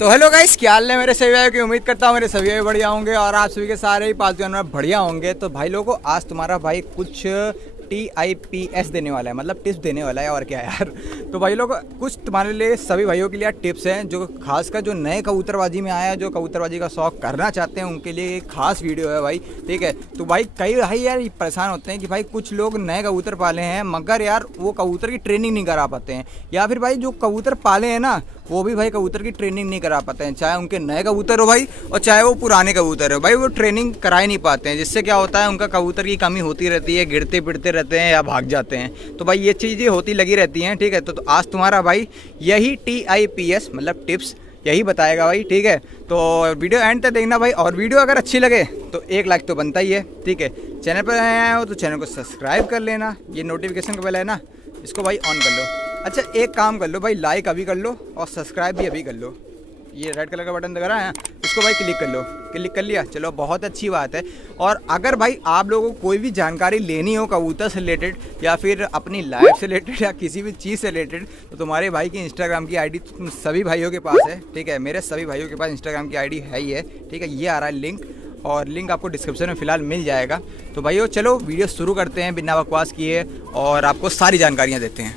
तो hello guys, क्या हाल है मेरे सभी भाइयों की। उम्मीद करता हूँ मेरे सभी भाई बढ़िया होंगे और आप सभी के सारे ही पालतू जानवर बढ़िया होंगे। तो भाई लोगों, आज तुम्हारा भाई कुछ TIPS देने वाला है, मतलब टिप्स देने वाला है। और क्या यार, तो भाई लोग कुछ तुम्हारे लिए सभी भाइयों के लिए टिप्स हैं जो खासकर जो नए कबूतरबाजी में आया है, जो कबूतरबाजी का शौक करना चाहते हैं उनके लिए एक खास वीडियो है भाई। ठीक है, तो भाई कई भाई यार परेशान होते हैं कि भाई कुछ लोग नए कबूतर पाले हैं मगर यार वो कबूतर की ट्रेनिंग नहीं करा पाते हैं, या फिर भाई जो कबूतर पाले हैं ना वो भी भाई कबूतर की ट्रेनिंग नहीं करा पाते हैं, चाहे उनके नए कबूतर हो भाई और चाहे वो पुराने कबूतर हो भाई, वो ट्रेनिंग करा ही नहीं पाते हैं। जिससे क्या होता है, उनका कबूतर की कमी होती रहती है, गिरते पिटते रहते हैं या भाग जाते हैं। तो भाई ये चीज़ें होती लगी रहती हैं। ठीक है, तो आज तुम्हारा भाई यही TIPS मतलब टिप्स यही बताएगा भाई। ठीक है, तो वीडियो एंड तक देखना भाई, और वीडियो अगर अच्छी लगे तो एक लाइक तो बनता ही है। ठीक है, चैनल पर आए हो तो चैनल को सब्सक्राइब कर लेना, ये नोटिफिकेशन का बेल है ना, इसको भाई ऑन कर लो। अच्छा एक काम कर लो भाई, लाइक अभी कर लो और सब्सक्राइब भी अभी कर लो। ये रेड कलर का बटन दिख रहा है, इसको भाई क्लिक कर लो। क्लिक कर लिया, चलो बहुत अच्छी बात है। और अगर भाई आप लोगों को कोई भी जानकारी लेनी हो कबूतर से रिलेटेड या फिर अपनी लाइफ से रिलेटेड या किसी भी चीज़ से रिलेटेड, तो तुम्हारे भाई की इंस्टाग्राम की आईडी सभी भाइयों के पास है। ठीक है, मेरे सभी भाइयों के पास इंस्टाग्राम की आईडी है ही है। ठीक है, ये आ रहा है लिंक, और लिंक आपको डिस्क्रिप्शन में फ़िलहाल मिल जाएगा। तो भाइयों चलो वीडियो शुरू करते हैं बिना बकवास किए और आपको सारी जानकारियाँ देते हैं।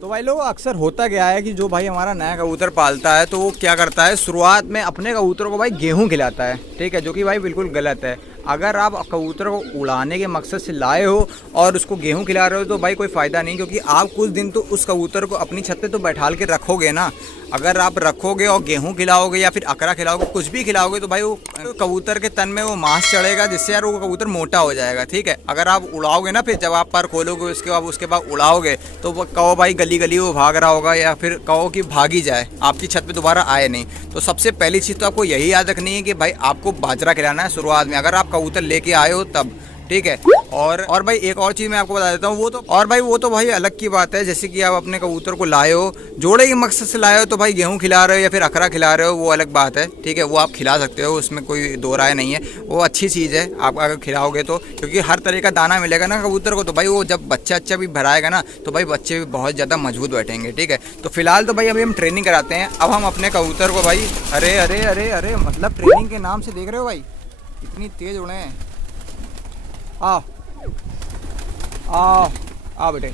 तो भाई लोग अक्सर होता क्या है कि जो भाई हमारा नया कबूतर पालता है तो वो क्या करता है, शुरुआत में अपने कबूतरों को भाई गेहूं खिलाता है। ठीक है, जो कि भाई बिल्कुल गलत है। अगर आप कबूतर को उड़ाने के मकसद से लाए हो और उसको गेहूं खिला रहे हो तो भाई कोई फ़ायदा नहीं, क्योंकि आप कुछ दिन तो उस कबूतर को अपनी छत पे तो बैठाल के रखोगे ना। अगर आप रखोगे और गेहूं खिलाओगे या फिर अकरा खिलाओगे, कुछ भी खिलाओगे, तो भाई वो कबूतर के तन में वो मांस चढ़ेगा, जिससे यार वो कबूतर मोटा हो जाएगा। ठीक है, अगर आप उड़ाओगे ना, फिर जब आप पर खोलोगे उसके बाद उड़ाओगे तो वो कहो भाई गली गली वो भाग रहा होगा, या फिर कहो कि भागी जाए, आपकी छत पे दोबारा आए नहीं। तो सबसे पहली चीज़ तो आपको यही याद रखनी है कि भाई आपको बाजरा खिलाना है शुरुआत में, अगर आप कबूतर लेके आए हो तब। ठीक है, और भाई एक और चीज़ मैं आपको बता देता हूँ, वो तो भाई अलग की बात है। जैसे कि आप अपने कबूतर को लाए हो, जोड़े के मकसद से लाए हो, तो भाई गेहूं खिला रहे हो या फिर अकरा खिला रहे हो, वो अलग बात है। ठीक है, वो आप खिला सकते हो, उसमें कोई दो राय नहीं है, वो अच्छी चीज़ है आप अगर खिलाओगे तो, क्योंकि हर तरह का दाना मिलेगा ना कबूतर को, तो भाई वो जब बच्चा भी भराएगा ना तो भाई बच्चे भी बहुत ज़्यादा मजबूत बैठेंगे। ठीक है, तो फिलहाल तो भाई अभी हम ट्रेनिंग कराते हैं। अब हम अपने कबूतर को भाई अरे अरे अरे अरे मतलब ट्रेनिंग के नाम से देख रहे हो भाई इतनी तेज़ उड़े हैं। आ बेटे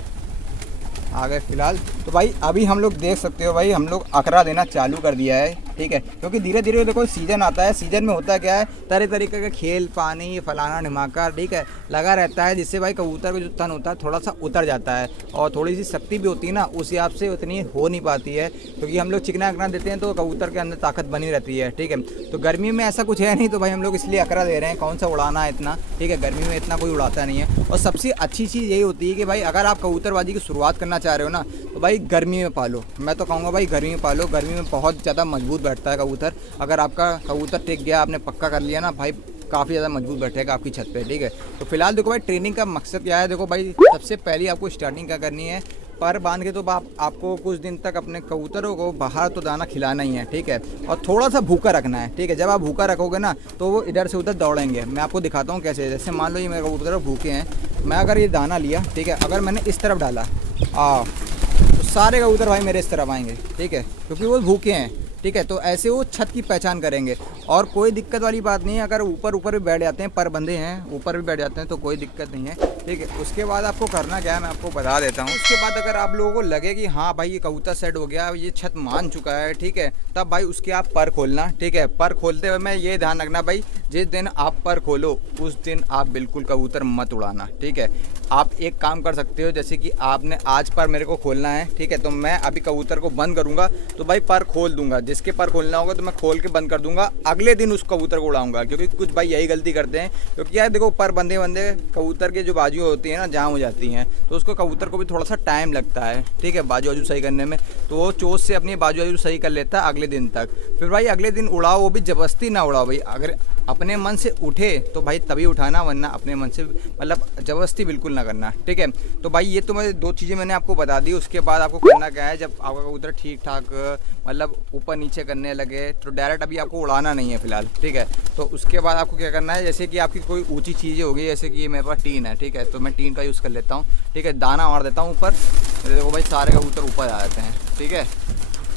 आ गए फिलहाल। तो भाई अभी हम लोग देख सकते हो भाई, हम लोग अकरा देना चालू कर दिया है। ठीक है, क्योंकि धीरे धीरे देखो सीज़न आता है, सीज़न में होता क्या है, तरह तरीके का खेल पानी फलाना ढिमाका ठीक है लगा रहता है, जिससे भाई कबूतर का जो तन होता है थोड़ा सा उतर जाता है और थोड़ी सी शक्ति भी होती है ना, उस हिसाब से उतनी हो नहीं पाती है, क्योंकि हम लोग चिकना अकरा देते हैं तो कबूतर के अंदर ताकत बनी रहती है। ठीक है, तो गर्मी में ऐसा कुछ है नहीं, तो भाई हम लोग इसलिए अकरा दे रहे हैं, कौन सा उड़ाना है इतना। ठीक है, गर्मी में इतना कोई उड़ाता नहीं है। और सबसे अच्छी चीज़ यही होती है कि भाई अगर आप कबूतरबाजी की शुरुआत करना चाह रहे हो ना, तो भाई गर्मी में पालो। मैं तो कहूँगा भाई गर्मी में पालो, गर्मी में बहुत ज़्यादा मजबूत बैठता है कबूतर। अगर आपका कबूतर टिक गया, आपने पक्का कर लिया ना भाई, काफ़ी ज़्यादा मजबूत बैठेगा आपकी छत पे। ठीक है, तो फिलहाल देखो भाई ट्रेनिंग का मकसद क्या है। देखो भाई सबसे पहले आपको स्टार्टिंग क्या करनी है, पर बांध के तो आपको कुछ दिन तक अपने कबूतरों को बाहर तो दाना खिलाना ही है। ठीक है, और थोड़ा सा भूखा रखना है। ठीक है, जब आप भूखा रखोगे ना तो वो इधर से उधर दौड़ेंगे। मैं आपको दिखाता हूँ कैसे। जैसे मान लो ये मेरे कबूतर भूखे हैं, मैं अगर ये दाना लिया, ठीक है, अगर मैंने इस तरफ डाला तो सारे कबूतर भाई मेरे इस तरफ आएंगे। ठीक है, क्योंकि वो भूखे हैं। ठीक है, तो ऐसे वो छत की पहचान करेंगे और कोई दिक्कत वाली बात नहीं है। अगर ऊपर भी बैठ जाते हैं, पर बंधे हैं ऊपर भी बैठ जाते हैं तो कोई दिक्कत नहीं है। ठीक है, उसके बाद आपको करना क्या है मैं आपको बता देता हूँ। उसके बाद अगर आप लोगों को लगे कि हाँ भाई ये कबूतर सेट हो गया, ये छत मान चुका है, ठीक है, तब भाई उसके आप पर खोलना। ठीक है, पर खोलते हुए मैं ये ध्यान रखना भाई, जिस दिन आप पर खोलो उस दिन आप बिल्कुल कबूतर मत उड़ाना। ठीक है, आप एक काम कर सकते हो, जैसे कि आपने आज पर मेरे को खोलना है। ठीक है, तो मैं अभी कबूतर को बंद करूँगा तो भाई पर खोल दूंगा, जिसके पर खोलना होगा तो मैं खोल के बंद कर दूंगा, अगले दिन उस कबूतर को उड़ाऊंगा। क्योंकि कुछ भाई यही गलती करते हैं, क्योंकि यार देखो पर बंधे कबूतर के जो बाजू होती है ना जाम हो जाती हैं, तो उसको कबूतर को भी थोड़ा सा टाइम लगता है। ठीक है, बाजू बाजू सही करने में, तो वो चोट से अपनी बाजू बाजू सही कर लेता है अगले दिन तक। फिर भाई अगले दिन उड़ाओ, वो भी जबरदस्ती ना उड़ाओ भाई। अपने मन से उठे तो भाई तभी उठाना, वरना अपने मन से मतलब ज़बरदस्ती बिल्कुल ना करना, ठीक है। तो भाई ये तो मैं 2 चीज़ें मैंने आपको बता दी। उसके बाद आपको करना क्या है, जब आपका कबूतर ठीक ठाक मतलब ऊपर नीचे करने लगे तो डायरेक्ट अभी आपको उड़ाना नहीं है फ़िलहाल, ठीक है। तो उसके बाद आपको क्या करना है, जैसे कि आपकी कोई ऊँची चीज़ें होगी, जैसे कि मेरे पास टीन है, ठीक है, तो मैं टीन का यूज़ कर लेता हूँ, ठीक है। दाना मार देता हूँ ऊपर, देखो भाई सारे कबूतर ऊपर आ जाते हैं, ठीक है।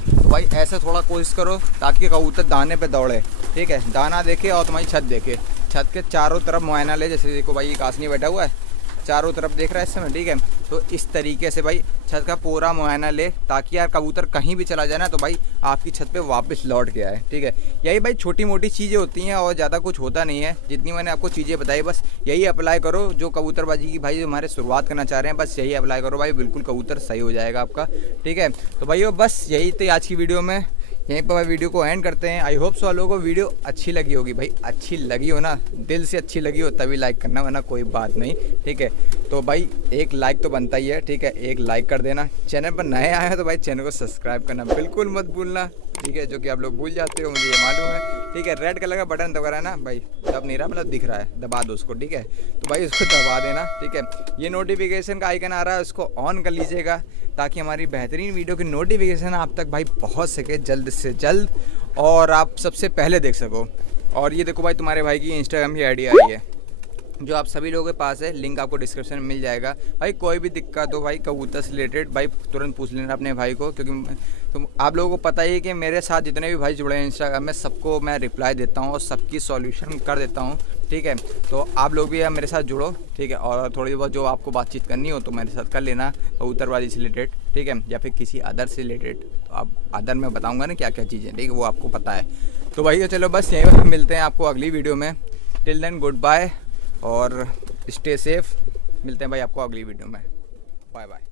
तो भाई ऐसे थोड़ा कोशिश करो ताकि कबूतर दाने पे दौड़े, ठीक है। दाना देखे और तुम्हारी छत देखे, छत के चारों तरफ मुआयना ले। जैसे देखो भाई कासनी बैठा हुआ है, चारों तरफ देख रहा है इस समय, ठीक है। तो इस तरीके से भाई छत का पूरा मुआयना ले, ताकि यार कबूतर कहीं भी चला जाए ना तो भाई आपकी छत पे वापस लौट के आए, ठीक है। यही भाई छोटी मोटी चीज़ें होती हैं और ज़्यादा कुछ होता नहीं है। जितनी मैंने आपको चीज़ें बताई बस यही अप्लाई करो, जो कबूतरबाजी की भाई हमारे शुरुआत करना चाह रहे हैं, बस यही अप्लाई करो भाई, बिल्कुल कबूतर सही हो जाएगा आपका, ठीक है। तो भाई बस यही थी आज की वीडियो में, यहीं पर भाई वीडियो को एंड करते हैं। आई होप सो आप लोगों को वीडियो अच्छी लगी होगी। भाई अच्छी लगी हो ना, दिल से अच्छी लगी हो तभी लाइक करना, वरना कोई बात नहीं, ठीक है। तो भाई एक लाइक तो बनता ही है, ठीक है, एक लाइक कर देना। चैनल पर नए आए हैं तो भाई चैनल को सब्सक्राइब करना बिल्कुल मत भूलना, ठीक है, जो कि आप लोग भूल जाते हो, मुझे ये मालूम है, ठीक है। रेड कलर का बटन दबा ना भाई, दब नहीं रहा मतलब दिख रहा है, दबा दो उसको, ठीक है। तो भाई उसको दबा देना, ठीक है। ये नोटिफिकेशन का आइकन आ रहा है, उसको ऑन कर लीजिएगा ताकि हमारी बेहतरीन वीडियो की नोटिफिकेशन आप तक भाई पहुंच सके जल्द से जल्द और आप सबसे पहले देख सको। और ये देखो भाई तुम्हारे भाई की इंस्टाग्राम की आईडी आई है, जो आप सभी लोगों के पास है, लिंक आपको डिस्क्रिप्शन में मिल जाएगा। भाई कोई भी दिक्कत हो भाई कबूतर से रिलेटेड भाई तुरंत पूछ लेना अपने भाई को, क्योंकि आप लोगों को पता ही है कि मेरे साथ जितने भी भाई जुड़े हैं इंस्टाग्राम में, सबको मैं रिप्लाई देता हूँ और सबकी सॉल्यूशन कर देता हूँ, ठीक है। तो आप लोग भी मेरे साथ जुड़ो, ठीक है। और थोड़ी बहुत जो आपको बातचीत करनी हो तो मेरे साथ कर लेना कबूतरबाजी से रिलेटेड, ठीक है, या फिर किसी अदर से रिलेटेड। तो आप अदर में बताऊँगा ना क्या क्या चीज़ें, ठीक है, वो आपको पता है। तो भाई चलो बस यहीं पर मिलते हैं आपको अगली वीडियो में। टिल देन गुड बाय और स्टे सेफ। मिलते हैं भाई आपको अगली वीडियो में। Bye bye.